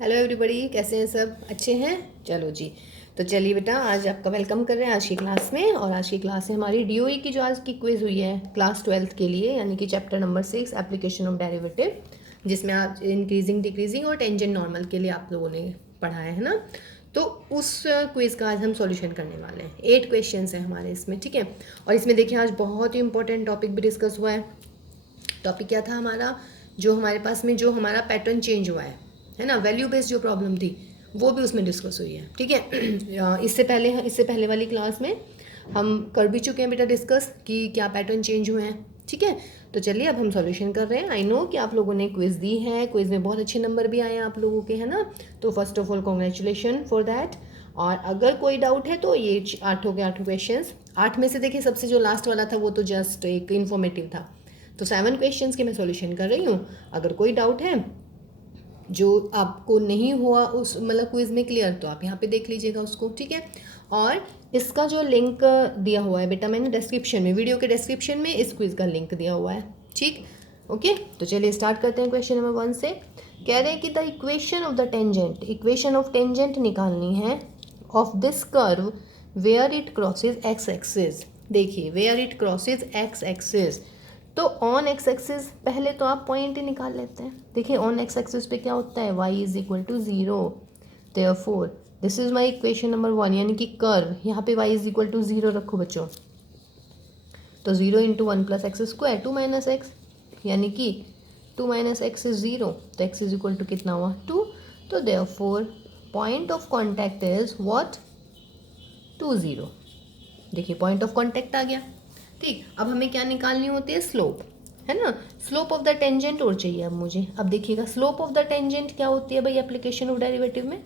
Hello everybody, कैसे हैं सब? अच्छे हैं? चलो जी। तो चलिए बेटा, आज आपका वेलकम कर रहे हैं आज की क्लास में। और आज की क्लास है हमारी डीओई की, जो आज की क्विज हुई है क्लास 12th के लिए, यानी कि chapter number 6 application of derivative, जिसमें आज इंक्रीजिंग डिक्रीजिंग और टेंजेंट नॉर्मल के लिए आप लोगों ने पढ़ा है ना। तो उस क्विज़ का आज हम सॉल्यूशन करने वाले हैं। 8 क्वेश्चंस हैं हमारे इसमें, ठीक है। और इसमें देखिए, आज बहुत ही इंपॉर्टेंट टॉपिक भी डिस्कस हुआ है। टॉपिक क्या था हमारा? जो हमारे पास में जो हमारा पैटर्न चेंज हुआ है ना, वैल्यू बेस्ड जो प्रॉब्लम थी वो भी उसमें डिस्कस हुई है, ठीक है। इससे पहले वाली क्लास में हम कर भी चुके हैं बेटा डिस्कस कि क्या पैटर्न चेंज हुए हैं, ठीक है। तो चलिए अब हम सॉल्यूशन कर रहे हैं। आई नो कि आप लोगों ने क्विज दी है, क्विज में बहुत अच्छे नंबर भी आए हैं आप लोगों के, है ना। तो first of all congratulation for that. और अगर कोई डाउट है तो ये 8 क्वेश्चन, 8 में से देखिए सबसे जो लास्ट वाला था वो तो जस्ट एक इन्फॉर्मेटिव था। तो 7 क्वेश्चंस के मैं सॉल्यूशन कर रही हूँ। अगर कोई डाउट है जो आपको नहीं हुआ उस मतलब क्विज में क्लियर, तो आप यहाँ पे देख लीजिएगा उसको, ठीक है। और इसका जो लिंक दिया हुआ है बेटा मैंने डिस्क्रिप्शन में, वीडियो के डिस्क्रिप्शन में इस क्विज का लिंक दिया हुआ है, ठीक। ओके, तो चलिए स्टार्ट करते हैं। क्वेश्चन नंबर 1 से कह रहे हैं कि the equation of the tangent, equation of tangent निकालनी है of this curve where it crosses x axis. देखिए, where it crosses x axis, तो ऑन एक्स एक्सिस पहले तो आप पॉइंट ही निकाल लेते हैं। देखिए ऑन एक्स एक्सिस पे क्या होता है, y is equal to 0। Therefore this is my equation number 1, यानी कि कर्व, यहाँ पे y इज इक्वल टू 0 रखो बच्चों। तो 0 into 1 plus x square 2 minus x, यानी कि 2 माइनस एक्स इज 0, तो x इज इक्वल टू कितना हुआ 2। तो therefore point of contact is what 2 0। देखिए पॉइंट ऑफ कॉन्टैक्ट आ गया, ठीक। अब हमें क्या निकालनी होती है, स्लोप, है ना। स्लोप ऑफ द टेंजेंट और चाहिए अब मुझे। अब देखिएगा स्लोप ऑफ द टेंजेंट क्या होती है भाई एप्लीकेशन ऑफ डेरिवेटिव में।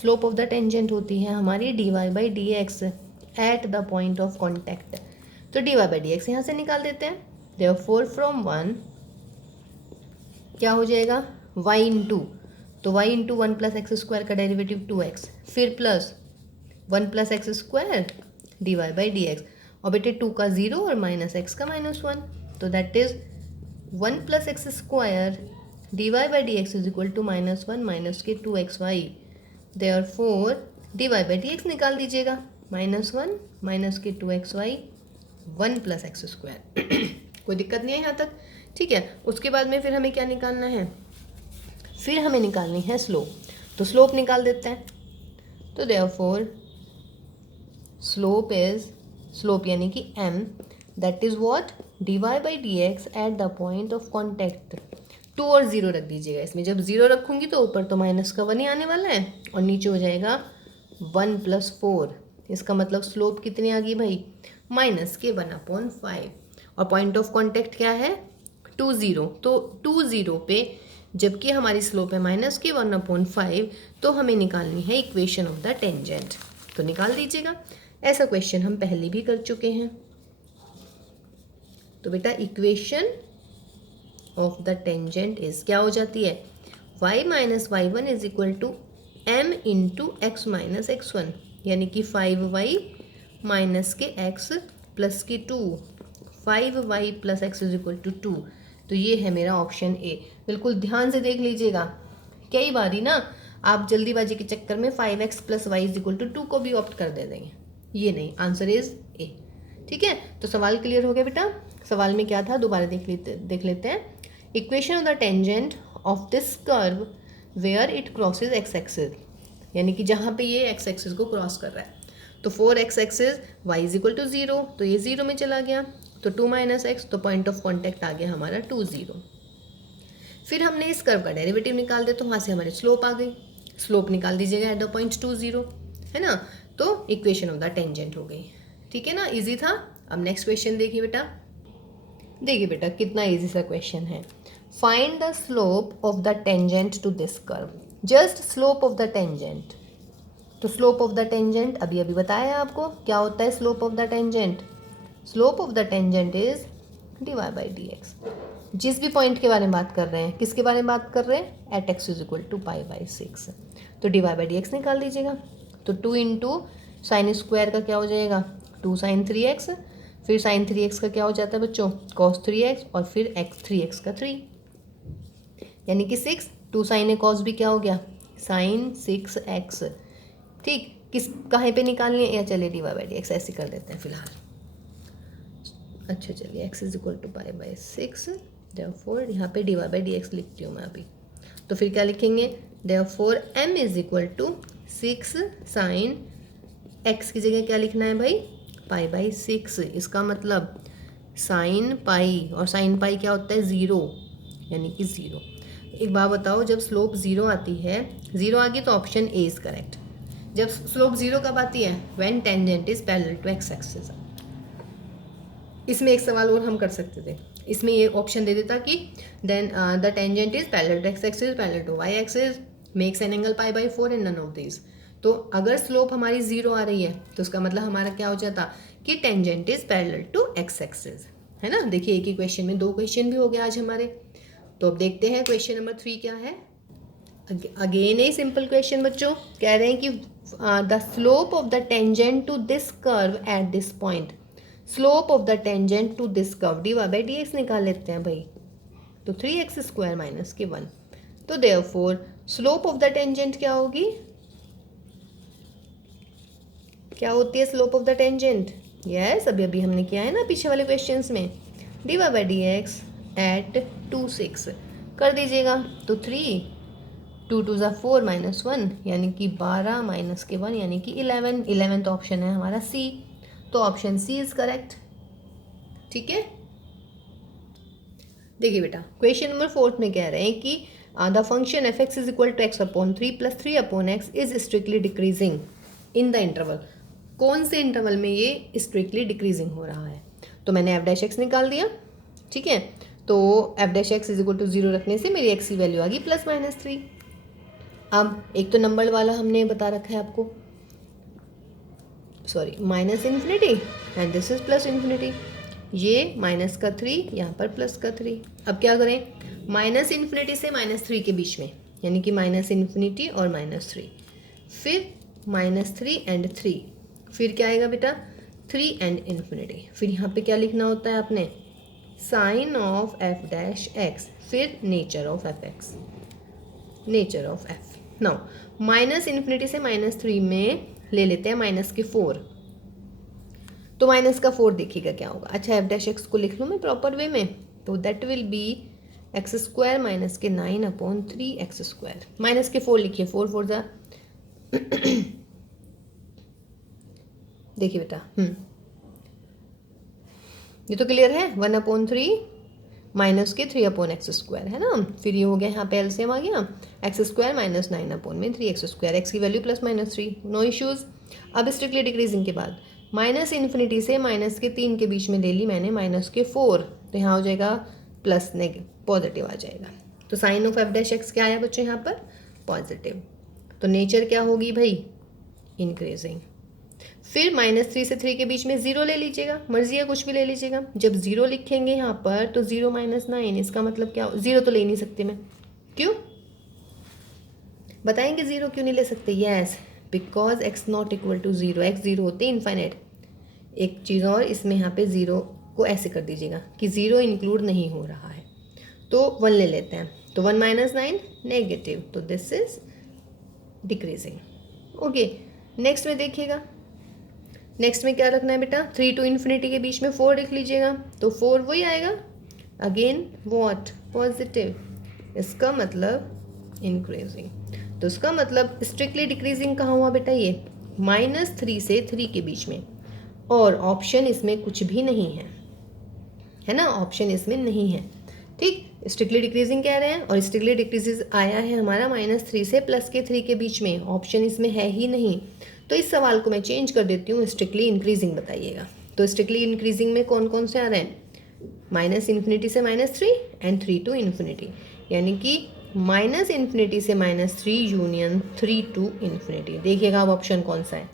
स्लोप ऑफ द टेंजेंट होती है हमारी dy by d x eight the point of contact. तो dy बाई डी एक्स यहाँ से निकाल देते हैं। देयरफॉर फ्रॉम 1 क्या हो जाएगा y इंटू, तो y into 1 plus x square का डेरिवेटिव 2x, फिर plus 1 plus x square dy by d x, और बेटे 2 का 0 और माइनस एक्स का -1, तो that is 1 plus x square dy by d x is equal to -1 minus के 2xy। Therefore dy by d x निकाल दीजिएगा, -1 माइनस के 2xy 1 प्लस एक्स स्क्वायर। कोई दिक्कत नहीं है यहाँ तक, ठीक है। उसके बाद में फिर हमें क्या निकालना है, फिर हमें निकालनी है स्लोप। तो स्लोप निकाल देते हैं। तो देयरफॉर स्लोप इज, स्लोप यानी कि m, that is what dy by d x eight the point of contact. 2 और 0 रख दीजिएगा इसमें, जब 0 रखूंगी तो ऊपर तो माइनस का 1 ही आने वाला है और नीचे हो जाएगा 1 प्लस 4। इसका मतलब स्लोप कितनी आ गई भाई, माइनस के 1/5। और पॉइंट ऑफ कॉन्टैक्ट क्या है 2 0, तो 2 0 पे जबकि हमारी स्लोप है माइनस के 1/5, तो हमें निकालनी है इक्वेशन ऑफ द टेंजेंट। तो निकाल दीजिएगा। ऐसा क्वेश्चन हम पहले भी कर चुके हैं। तो बेटा equation of the tangent is क्या हो जाती है, y minus y one is equal to m into x minus x1, यानी कि 5y माइनस के x प्लस के 2, 5y plus x is equal to 2। तो ये है मेरा ऑप्शन ए। बिल्कुल ध्यान से देख लीजिएगा, कई बारी ना आप जल्दीबाजी के चक्कर में 5x plus y is equal to 2 को भी ऑप्ट कर दे देंगे, ये नहीं, आंसर इज ए, ठीक है। तो सवाल क्लियर हो गया बेटा। सवाल में क्या था दोबारा देख लेते हैं। Equation of the tangent of this curve where it crosses x axis, यानी कि जहाँ पे ये एक्स एक्सिस को क्रॉस कर रहा है। तो 4x axis y is equal to 0, तो ये 0 में चला गया, तो 2 माइनस एक्स, तो पॉइंट ऑफ कॉन्टैक्ट आ गया हमारा 2 0। फिर हमने इस कर्व का डेरिवेटिव निकाल दिया, तो वहाँ से हमारी स्लोप आ गई। स्लोप निकाल दीजिएगा एट द पॉइंट 2 0, है ना। तो इक्वेशन ऑफ द टेंजेंट हो गई, ठीक है ना, इजी था। अब नेक्स्ट क्वेश्चन देखिए बेटा। देखिए बेटा कितना इजी सा क्वेश्चन है। Find the slope of the tangent to this curve, just slope of the tangent. तो स्लोप ऑफ द टेंजेंट अभी अभी बताया आपको क्या होता है slope of the tangent. Slope of the tangent is dy by d x. जिस भी पॉइंट के बारे में बात कर रहे हैं, किसके बारे में बात कर रहे हैं, at x is equal to pi by 6। तो dy बाई डी एक्स निकाल दीजिएगा। तो 2 इंटू साइन स्क्वायर का क्या हो जाएगा 2 साइन 3x, फिर साइन 3x का क्या हो जाता है बच्चों कॉस 3x, और फिर x 3x का 3, यानी कि 6। 2 साइन ए कॉस भी क्या हो गया साइन 6x। ठीक, किस कहाँ पे निकालनी है, या चलिए dy/dx ऐसे कर देते हैं फिलहाल। अच्छा चलिए x is equal to π/6, therefore यहाँ पे dy/dx लिखती हूँ मैं अभी। तो फिर क्या लिखेंगे, therefore m is equal to 6 sine x की जगह क्या लिखना है भाई, π/6। इसका मतलब साइन पाई, और साइन पाई क्या होता है, 0, यानी कि 0। एक बात बताओ, जब स्लोप 0 आती है, 0 आ गई तो ऑप्शन ए इज करेक्ट। जब स्लोप 0 कब आती है, when tangent is parallel to x axis. इसमें एक सवाल और हम कर सकते थे, इसमें ये ऑप्शन दे देता कि then the tangent is parallel to x axis, parallel to y axis, makes an angle π/4 and none of this. तो अगर स्लोप हमारी 0 आ रही है तो उसका मतलब हमारा क्या हो जाता कि tangent is parallel to x axis, है ना। देखिए एक ही क्वेश्चन में 2 क्वेश्चन भी हो गया आज हमारे। तो अब देखते हैं क्वेश्चन नंबर 3 क्या है। अगेन ए सिंपल क्वेश्चन बच्चों, कह रहे हैं कि the slope of the tangent to this curve at this point. Slope of the tangent to this curve, dy/dx निकाल लेते हैं भाई। तो 3x² माइनस के 1। तो therefore slope of the tangent क्या होगी, क्या होती है slope of the tangent, yes अभी अभी हमने किया है ना पीछे वाले क्वेश्चंस में, dy/dx एट 2 6 कर दीजिएगा। तो 3 2 2 4 माइनस 1 यानी कि 12 माइनस के 1 यानी कि 11। 11th ऑप्शन है हमारा सी, तो ऑप्शन सी इज करेक्ट। ठीक है, देखिए बेटा क्वेश्चन नंबर 4 में कह रहे हैं कि the function f(x) is equal to x/3 plus 3/x is strictly decreasing in the interval. कौन से इंटरवल में ये स्ट्रिक्टली डिक्रीजिंग हो रहा है, तो मैंने f'(x) निकाल दिया। ठीक है, तो f'(x) इज इक्वल टू 0 रखने से मेरी x की वैल्यू आ गई +-3। अब एक तो नंबर वाला हमने बता रखा है आपको, सॉरी -∞ एंड दिस इज +∞। ये माइनस का 3, यहाँ पर प्लस का 3। अब क्या करें, -∞ से -3 के बीच में, यानी कि -∞ और -3, फिर -3 एंड 3, फिर क्या आएगा बेटा 3 एंड ∞। फिर यहाँ पे क्या लिखना होता है आपने, साइन ऑफ f'(x), फिर nature of f(x), nature of f। Now -∞ से -3 में ले लेते हैं -4, तो -4 देखिएगा क्या होगा। अच्छा f'(x) को लिख लूँ मैं प्रॉपर वे में, तो that will be x² minus के 9/3x²। -4 लिखिए, 4 4 जा देखिए बेटा, ये तो क्लियर है, 1/3 माइनस के 3/x², है ना। फिर ये हो गया, यहाँ पे एलसीएम आ गया, x² माइनस 9/3x², x की वैल्यू +-3, नो इश्यूज। अब स्ट्रिक्टली डिक्रीजिंग के बाद -∞ से -3 के बीच में ले ली मैंने -4, तो यहाँ हो जाएगा प्लस पॉजिटिव आ जाएगा। तो साइन ऑफ f'(x) क्या आया बच्चों यहाँ पर, पॉजिटिव। तो नेचर क्या होगी भाई, इंक्रीजिंग। फिर -3 से 3 के बीच में 0 ले लीजिएगा, मर्जी है कुछ भी ले लीजिएगा। जब 0 लिखेंगे यहाँ पर तो 0 - 9, इसका मतलब क्या, 0 तो ले नहीं सकते मैं, क्यों बताएंगे 0 क्यों नहीं ले सकते, yes because x not equal to 0, x 0 होते हैं इनफाइनाइट। एक चीज़ और, इसमें यहाँ पे 0 को ऐसे कर दीजिएगा कि 0 इंक्लूड नहीं हो रहा है, तो 1 ले लेते हैं, तो 1 - 9 नेगेटिव, तो this is decreasing. Okay, next में देखिएगा, नेक्स्ट में क्या रखना है बेटा, 3 to ∞ के बीच में 4 लिख लीजिएगा, तो 4 वही आएगा, अगेन वॉट, पॉजिटिव, इसका मतलब इंक्रीजिंग। तो इसका मतलब स्ट्रिक्टली डिक्रीजिंग कहाँ हुआ बेटा, ये -3 से 3 के बीच में, और ऑप्शन इसमें कुछ भी नहीं है ना, ऑप्शन इसमें नहीं है। ठीक, स्ट्रिक्टली डिक्रीजिंग कह रहे हैं, और स्ट्रिक्टली डिक्रीजिंग आया है हमारा -3 से +3 के बीच में, ऑप्शन इसमें है ही नहीं। तो इस सवाल को मैं चेंज कर देती हूँ, स्ट्रिक्टली इंक्रीजिंग बताइएगा। तो स्ट्रिक्टली इंक्रीजिंग में कौन कौन से आ रहे हैं, -∞ से -3 एंड 3 to ∞, यानी कि -∞ से -3 यूनियन 3 to ∞। देखिएगा अब ऑप्शन कौन सा है,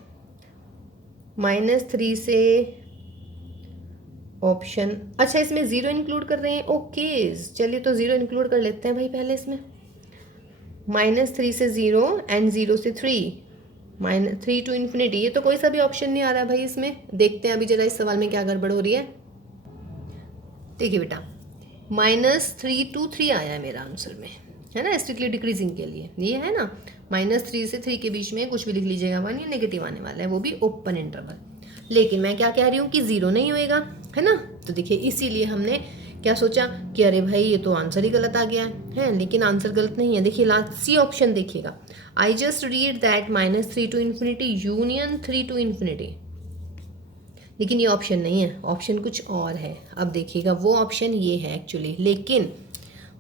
-3 से ऑप्शन, अच्छा इसमें 0 इंक्लूड कर रहे हैं, ओके चलिए तो 0 इंक्लूड कर लेते हैं भाई पहले इसमें। -3 से 0 एंड 0 से 3, -3 to ∞, ये तो कोई सा भी ऑप्शन नहीं आ रहा भाई इसमें। देखते हैं अभी जरा इस सवाल में क्या गड़बड़ हो रही है। देखिए बेटा -3 to 3 आया है मेरा आंसर में, है ना, स्ट्रिक्टली डिक्रीजिंग के लिए ये है ना, -3 से 3 के बीच में कुछ भी लिख लीजिएगा, 1 ये नेगेटिव आने वाला है, वो भी ओपन इंटरवल। लेकिन मैं क्या कह रही हूँ कि 0 नहीं होएगा, है ना। तो देखिए इसीलिए हमने क्या सोचा कि अरे भाई ये तो आंसर ही गलत आ गया है, लेकिन आंसर गलत नहीं है। देखिए लास्ट सी ऑप्शन देखिएगा, I just read that -3 to infinity union 3 to infinity, लेकिन ये ऑप्शन नहीं है, ऑप्शन कुछ और है। अब देखिएगा वो ऑप्शन ये है एक्चुअली, लेकिन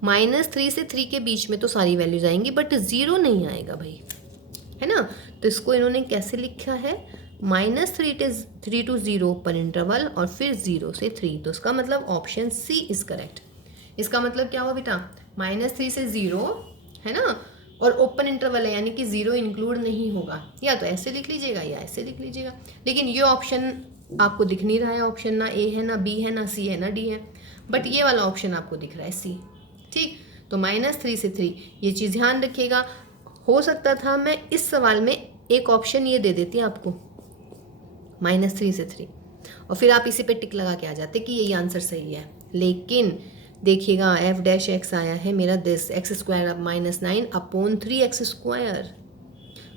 -3 से 3 के बीच में तो सारी वैल्यूज आएंगी बट 0 नहीं आएगा भाई, है ना। तो इसको इन्होंने कैसे लिखा है, -3 to 0 ओपन इंटरवल और फिर 0 से 3, तो इसका मतलब ऑप्शन सी इज करेक्ट। इसका मतलब क्या हुआ बेटा, -3 से 0 है ना, और ओपन इंटरवल है यानी कि 0 इंक्लूड नहीं होगा, या तो ऐसे लिख लीजिएगा या ऐसे लिख लीजिएगा। लेकिन ये ऑप्शन आपको दिख नहीं रहा है, ऑप्शन ना ए है ना बी है ना सी है ना डी है, बट ये वाला ऑप्शन आपको दिख रहा है सी। ठीक, तो -3 से 3 ये चीज़ ध्यान रखिएगा। हो सकता था मैं इस सवाल में एक ऑप्शन ये दे देती आपको -3 से 3 और फिर आप इसी पे टिक लगा के आ जाते कि यही आंसर सही है, लेकिन देखिएगा f' आया है मेरा दिस x² अब -9 अपॉन 3x²,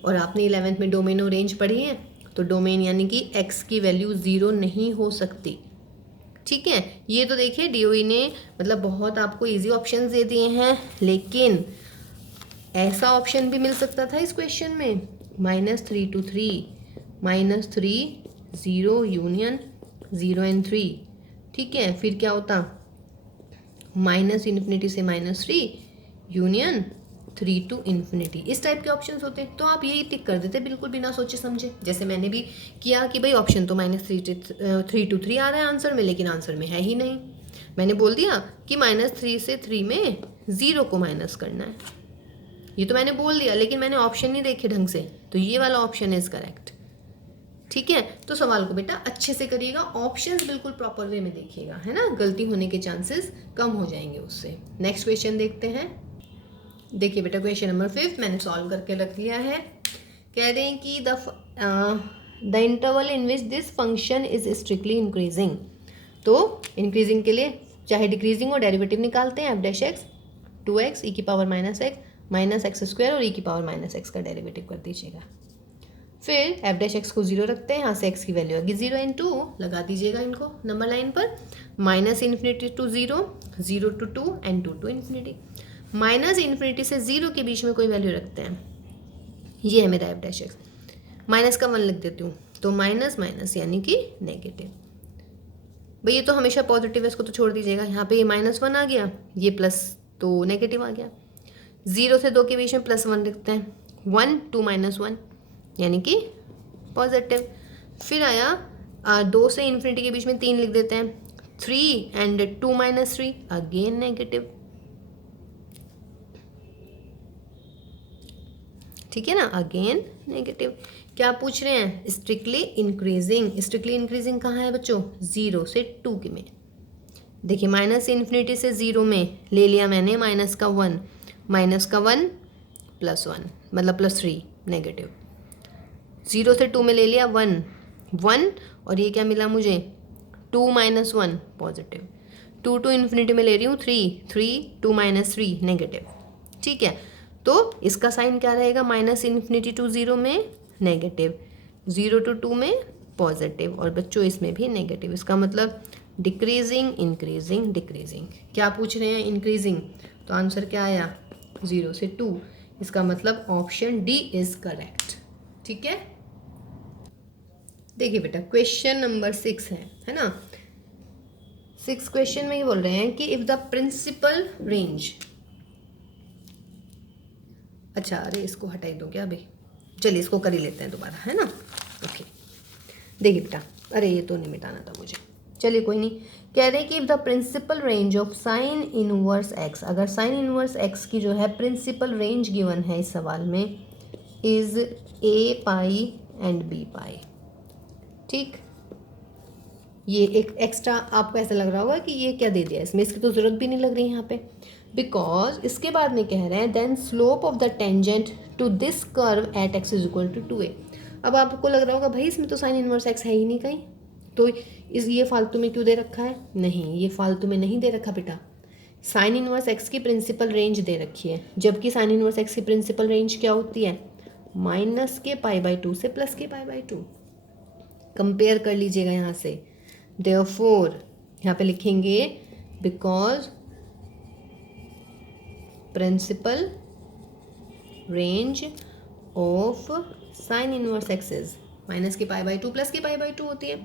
और आपने 11th में डोमेन और रेंज पढ़ी है, तो डोमेन यानी कि x की वैल्यू 0 नहीं हो सकती। ठीक है, ये तो देखिए DOE ने मतलब बहुत आपको इजी ऑप्शंस दे दिए हैं, लेकिन ऐसा ऑप्शन भी मिल सकता था इस क्वेश्चन में, -3 to 3, -3 0 यूनियन 0 and 3। ठीक है, फिर क्या होता, -∞ से -3 यूनियन 3 to इन्फिनिटी, इस टाइप के ऑप्शंस होते। तो आप यही टिक कर देते बिल्कुल बिना सोचे समझे, जैसे मैंने भी किया कि भाई ऑप्शन तो -3 to 3 आ रहा है आंसर में, लेकिन आंसर में है ही नहीं। मैंने बोल दिया कि -3 से 3 में 0 को माइनस करना है, ये तो मैंने बोल दिया, लेकिन मैंने ऑप्शन नहीं देखे ढंग से, तो ये वाला ऑप्शन इज करेक्ट। ठीक है, तो सवाल को बेटा अच्छे से करिएगा, ऑप्शंस बिल्कुल प्रॉपर वे में देखिएगा, है ना, गलती होने के चांसेस कम हो जाएंगे उससे। नेक्स्ट क्वेश्चन देखते हैं। देखिए बेटा क्वेश्चन नंबर 5 मैंने सॉल्व करके रख लिया है। कह रहे हैं कि the interval in which this function is strictly increasing, तो इंक्रीजिंग के लिए चाहे डिक्रीजिंग हो डेरिवेटिव निकालते हैं, f' 2x e की पावर -x -x² और e की पावर -x का डेरिवेटिव कर दीजिएगा। फिर f' को 0 रखते हैं, यहाँ से x की वैल्यू आएगी 0 and 2 लगा दीजिएगा इनको नंबर लाइन पर, -∞ to 0, 0 to 2 and 2 to infinity. -∞ से 0 के बीच में कोई वैल्यू रखते हैं, ये है मेरा f', माइनस का 1 लिख देती हूँ, तो माइनस माइनस यानी कि नेगेटिव। भाई ये तो हमेशा पॉजिटिव है, इसको तो छोड़ दीजिएगा, यहाँ पे ये -1 आ गया, ये प्लस तो नेगेटिव आ गया। 0 से 2 के बीच में +1 लिखते हैं, 1 2 -1 यानी कि पॉजिटिव। फिर आया 2 से इन्फिनिटी के बीच में 3 लिख देते हैं, 3 and 2 - 3 अगेन नेगेटिव। ठीक है ना, अगेन नेगेटिव। क्या पूछ रहे हैं, स्ट्रिक्टली इंक्रीजिंग। स्ट्रिक्टली इंक्रीजिंग कहाँ है बच्चों, 0 से 2 के में। देखिए -∞ से 0 में ले लिया मैंने -1 -1 +1 मतलब +3 नेगेटिव। 0 से 2 में ले लिया 1 और ये क्या मिला मुझे 2 - 1 पॉजिटिव। 2 to इन्फिनिटी में ले रही हूँ 3 2 - 3 नेगेटिव। ठीक है, तो इसका साइन क्या रहेगा, -∞ to 0 में नेगेटिव, 0 to 2 में पॉजिटिव, और बच्चों इसमें भी नेगेटिव। इसका मतलब डिक्रीजिंग इंक्रीजिंग डिक्रीजिंग। क्या पूछ रहे हैं, इंक्रीजिंग, तो आंसर क्या आया 0 से 2। इसका मतलब ऑप्शन डी इज करेक्ट। ठीक है, देखिए बेटा क्वेश्चन नंबर 6 है ना। 6 क्वेश्चन में ये बोल रहे हैं कि इफ द प्रिंसिपल रेंज, अच्छा अरे इसको हटा ही दो क्या भाई, चलिए इसको कर ही लेते हैं दोबारा, है ना। ओके, देखिए बेटा, अरे ये तो नहीं मिटाना था मुझे, चलिए कोई नहीं। कह रहे हैं कि if the principal range of sine inverse x, अगर साइन इनवर्स एक्स की जो है प्रिंसिपल रेंज गिवन है इस सवाल में, is a pi and b पाई। ठीक, ये एक एक्स्ट्रा आपको ऐसा लग रहा होगा कि ये क्या दे दिया इसमें, इसकी तो ज़रूरत भी नहीं लग रही यहाँ पे, बिकॉज इसके बाद में कह रहे हैं then slope of the tangent to this curve at x is equal to 2a। अब आपको लग रहा होगा भाई इसमें तो साइन इनवर्स x है ही नहीं कहीं, तो ये फालतू में क्यों दे रखा है। नहीं, ये फालतू में नहीं दे रखा बेटा, साइन इनवर्स एक्स की प्रिंसिपल रेंज दे रखी है, जबकि साइन इनवर्स एक्स की प्रिंसिपल रेंज क्या होती है, -k π/2 से +k π/2। कंपेयर कर लीजिएगा यहाँ से। देयरफॉर यहाँ पे लिखेंगे because principal range of sine inverse x is -k π/2 +k π/2 होती है।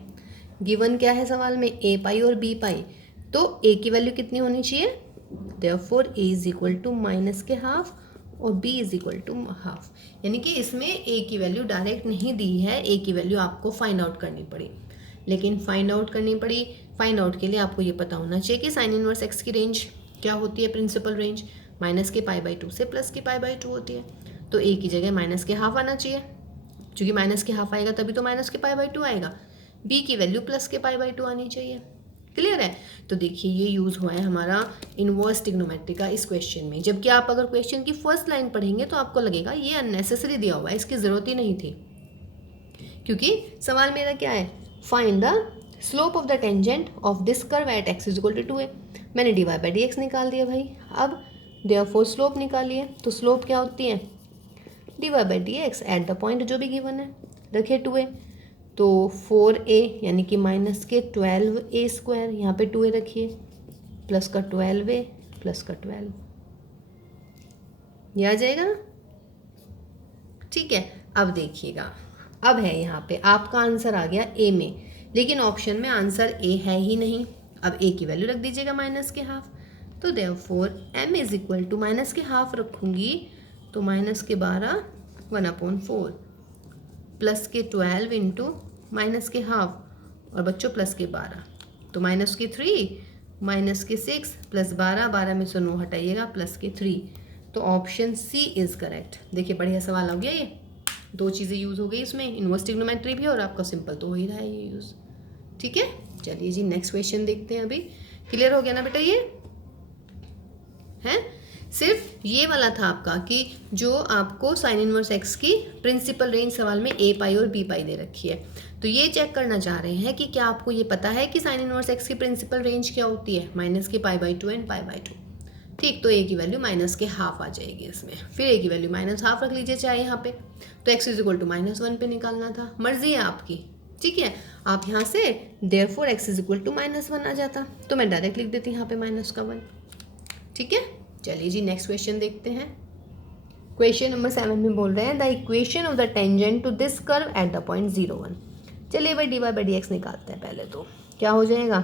गिवन क्या है सवाल में, a पाई और b पाई, तो a की वैल्यू कितनी होनी चाहिए, therefore a is equal to -½ और b इज इक्वल टू ½ यानी कि इसमें a की वैल्यू डायरेक्ट नहीं दी है, a की वैल्यू आपको फाइंड आउट करनी पड़ी। लेकिन फाइंड आउट करनी पड़ी, फाइंड आउट के लिए आपको ये पता होना चाहिए कि साइन इनवर्स एक्स की रेंज क्या होती है, प्रिंसिपल रेंज -k π/2 से +k π/2 होती है। तो a की जगह -½ आना चाहिए, क्योंकि -½ आएगा तभी तो -k π/2 आएगा। b की वैल्यू +k π/2 आनी चाहिए। क्लियर है। तो देखिए ये यूज़ हुआ है हमारा इनवर्स ट्रिग्नोमेट्री का इस क्वेश्चन में। जबकि आप अगर क्वेश्चन की फर्स्ट लाइन पढ़ेंगे तो आपको लगेगा ये अननेसेसरी दिया हुआ है, इसकी ज़रूरत ही नहीं थी, क्योंकि सवाल मेरा क्या है, find the slope of the tangent of this curve at x is equal to 2a। मैंने dy/dx निकाल दिया भाई। अब देयरफॉर स्लोप निकालिए, तो स्लोप क्या होती है, dy/dx एट द पॉइंट जो भी गिवन है, रखिए 2a, तो 4a यानी कि -12a², यहाँ पे 2a रखिए, प्लस का 12a प्लस का 12, ये आ जाएगा ना। ठीक है, अब देखिएगा, अब है यहाँ पे आपका आंसर आ गया a में, लेकिन ऑप्शन में आंसर a है ही नहीं। अब a की वैल्यू रख दीजिएगा -½ तो therefore m is equal to -½ रखूँगी तो -12 1/4 प्लस के 12 इंटू -½ और बच्चों प्लस के 12, तो -3 -6 प्लस 12 में से 9 हटाइएगा प्लस के 3, तो ऑप्शन सी इज़ करेक्ट। देखिए बढ़िया सवाल हो गया, ये दो चीज़ें यूज़ हो गई इसमें, इनवर्स ट्रिग्नोमेट्री भी और आपका सिंपल तो हो ही रहा है ये यूज़। ठीक है, चलिए जी नेक्स्ट क्वेश्चन देखते हैं। अभी क्लियर हो गया ना बेटा, ये है सिर्फ ये वाला था आपका कि जो आपको साइन इनवर्स एक्स की प्रिंसिपल रेंज सवाल में a पाई और b पाई दे रखी है, तो ये चेक करना चाह रहे हैं कि क्या आपको ये पता है कि साइन इनवर्स एक्स की प्रिंसिपल रेंज क्या होती है, -k π/2 एंड π/2। ठीक, तो a की वैल्यू -½ आ जाएगी इसमें, फिर a की वैल्यू -½ रख लीजिए चाहे यहाँ पे, तो x इज इक्वल टू -1 पे निकालना था, मर्जी है आपकी। ठीक है, आप यहाँ से therefore x is equal to -1 आ जाता, तो मैं डायरेक्ट लिख देती यहाँ पे -1। ठीक है, चलिए जी नेक्स्ट क्वेश्चन देखते हैं। क्वेश्चन नंबर 7 में बोल रहे हैं the equation of the tangent to this curve at the point 0, 1। चलिए भाई dy/dx निकालते हैं पहले, तो क्या हो जाएगा,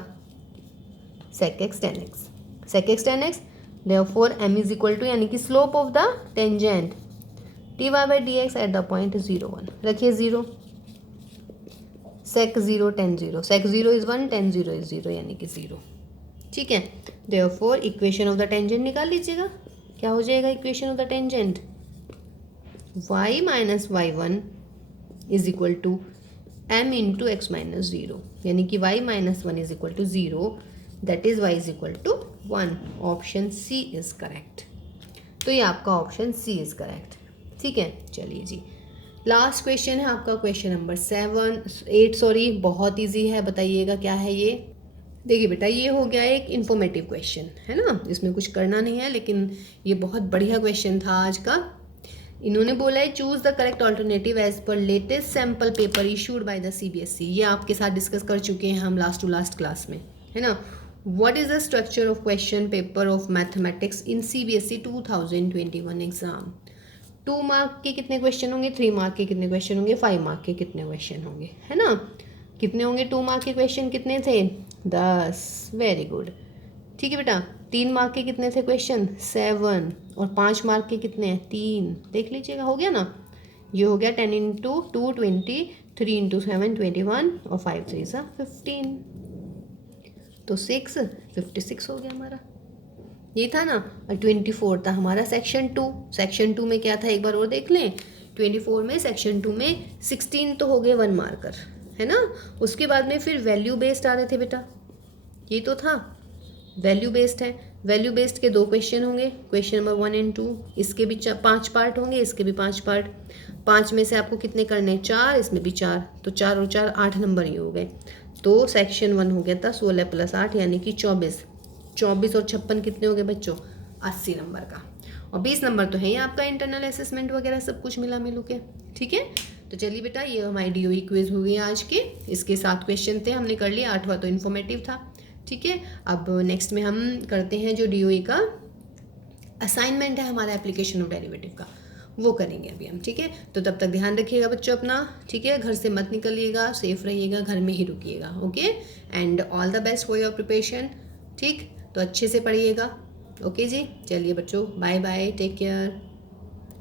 sec x tan x, sec x tan x, therefore m is equal to यानी कि slope of the tangent dy/dx at the point 0, 1, रखिए 0, sec 0 tan 0, sec 0 is 1 tan 0 is 0 यानी कि 0। ठीक है, therefore equation of the tangent निकाल लीजिएगा, क्या हो जाएगा equation of the tangent, y - y1 is equal to m into x - 0, यानी कि y - 1 is equal to 0, that is y is equal to 1। Option C is correct. तो ये आपका ऑप्शन सी इज करेक्ट। ठीक है, चलिए जी लास्ट क्वेश्चन है आपका, क्वेश्चन नंबर 8 बहुत ईजी है, बताइएगा क्या है ये। देखिए बेटा ये हो गया एक इन्फॉर्मेटिव क्वेश्चन है ना, इसमें कुछ करना नहीं है, लेकिन ये बहुत बढ़िया क्वेश्चन था आज का। इन्होंने बोला है choose the correct alternative as per latest sample paper issued by the CBSE। ये आपके साथ डिस्कस कर चुके हैं हम लास्ट टू लास्ट क्लास में, है ना। What is the structure of question paper of mathematics in CBSE 2021 exam. 2 mark के कितने क्वेश्चन होंगे, 3 मार्क के कितने क्वेश्चन होंगे, 5 मार्क के कितने क्वेश्चन होंगे, है ना। कितने होंगे 2 मार्क के क्वेश्चन, कितने थे 10, वेरी गुड। ठीक है बेटा, 3 मार्क के कितने थे क्वेश्चन 7, और 5 मार्क के कितने हैं 3, देख लीजिएगा, हो गया ना। ये हो गया 10 इंटू 2 20, 3 इंटू 7 21, और 5 3 15, तो 6 56 हो गया हमारा, ये था ना। और 24 था हमारा सेक्शन 2। सेक्शन 2 में क्या था एक बार और देख लें, 24 में सेक्शन 2 में 16 तो हो गए 1 मार्कर, है ना। उसके बाद में फिर वैल्यू बेस्ड आ रहे थे बेटा, ये तो था वैल्यू बेस्ड है। वैल्यू बेस्ड के 2 क्वेश्चन होंगे, क्वेश्चन नंबर 1 और 2, इसके भी 5 पार्ट होंगे, इसके भी 5 पार्ट। 5 में से आपको कितने करने हैं 4, इसमें भी 4, तो 4 और 4 8 नंबर ही हो गए। तो सेक्शन 1 हो गया था 16 + 8 यानी कि 24, 24 और 56 कितने हो गए बच्चों? 80 नंबर का। और 20 नंबर तो है ही आपका इंटरनल असेसमेंट वगैरह सब कुछ मिला मिलू के। ठीक है, तो चलिए बेटा ये हमारी डीओई क्विज हो गई आज के। इसके 7 क्वेश्चन थे, हमने कर लिया, 8वां तो इन्फॉर्मेटिव था। ठीक है, अब नेक्स्ट में हम करते हैं जो डीओई का असाइनमेंट है हमारा एप्लीकेशन ऑफ डेरिवेटिव का, वो करेंगे अभी हम। ठीक है, तो तब तक ध्यान रखिएगा बच्चों अपना। ठीक है, घर से मत निकलिएगा, सेफ रहिएगा, घर में ही रुकिएगा। Okay, and all the best for your preparation. ठीक, तो अच्छे से पढ़िएगा। ओके जी, चलिए बच्चों, बाय बाय, टेक केयर।